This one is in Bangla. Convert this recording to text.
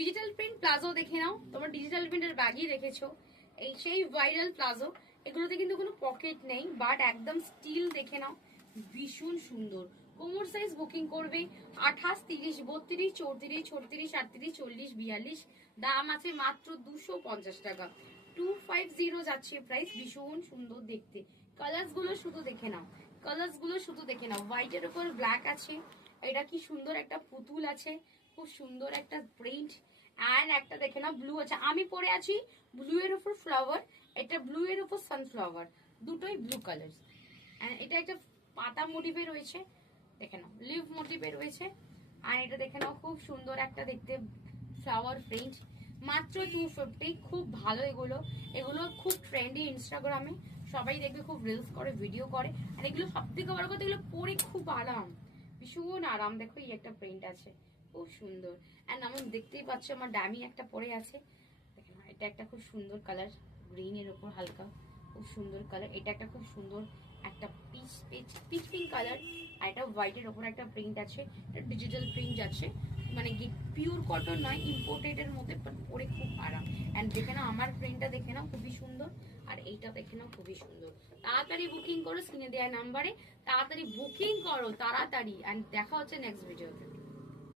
ডিজিটাল প্রিন্ট প্লাজো দেখে নাও, তোমরা ডিজিটাল প্রিন্টের ব্যাগই রেখেছো, এই সেই ভাইরাল প্লাজো। এগুলোতে কিন্তু কোনো পকেট নেই, বাট একদম স্টিল, দেখে নাও ভীষণ সুন্দর। কোমর সাইজ বুকিং করবে 28, 30, 32, 34, 36, 38, 40, 42। দাম আছে মাত্র 250 টাকা। 250 যাচ্ছে প্রাইস। ভীষণ সুন্দর দেখতে। কালার্স গুলো শুধু দেখে নাও, কালার্স গুলো শুধু দেখে নাও। হোয়াইটের উপর ব্ল্যাক আছে, এটা কি সুন্দর একটা পুতুল আছে, খুব সুন্দর একটা প্রিন্ট। অ্যান্ড একটা দেখে নাও ব্লু আছে, আমি পরে আছি ব্লু এর উপর ফ্লাওয়ার, এটা ব্লু এর উপর সানফ্লাওয়ার, দুটোই ব্লু কালার। এটা একটা পাতা মোটিভে রয়েছে, দেখে নাও লিভ মোটিভে রয়েছে। আর এটা দেখে নাও খুব সুন্দর একটা দেখতে ফ্লাওয়ার প্রিন্ট, মাত্র 250। খুব ভালো এগুলো, এগুলো খুব ট্রেন্ডি ইনস্টাগ্রামে, সবাই দেখবে খুব রিলস করে, ভিডিও করে। আর এগুলো সব থেকে বড় কথা, এগুলো পরে খুব আরাম, ভীষণ আরাম। দেখো এই একটা প্রিন্ট আছে, খুব সুন্দর। অ্যান্ড আমি দেখতেই পাচ্ছি আমার ডামি একটা পরে আছে, দেখেন এটা একটা খুব সুন্দর কালার, গ্রিন এর উপর হালকা, খুব সুন্দর কালার। এটা একটা খুব সুন্দর একটা পিচ পিঙ্ক কালার। আর এটা হোয়াইটের ওপর একটা প্রিন্ট আছে, এটা ডিজিটাল প্রিন্ট আছে, মানে পিওর কটন নয়, ইম্পোর্টেড এর মধ্যে, পরে খুব আরাম। এন্ড দেখে নাও আমার প্রিন্টটা, দেখে নাও খুবই সুন্দর। আর এইটা দেখে নাও খুবই সুন্দর। তাড়াতাড়ি বুকিং করো স্ক্রিনে দেওয়া নাম্বারে, তাড়াতাড়ি বুকিং করো তাড়াতাড়ি। এন্ড দেখা হচ্ছে নেক্সট ভিডিওতে।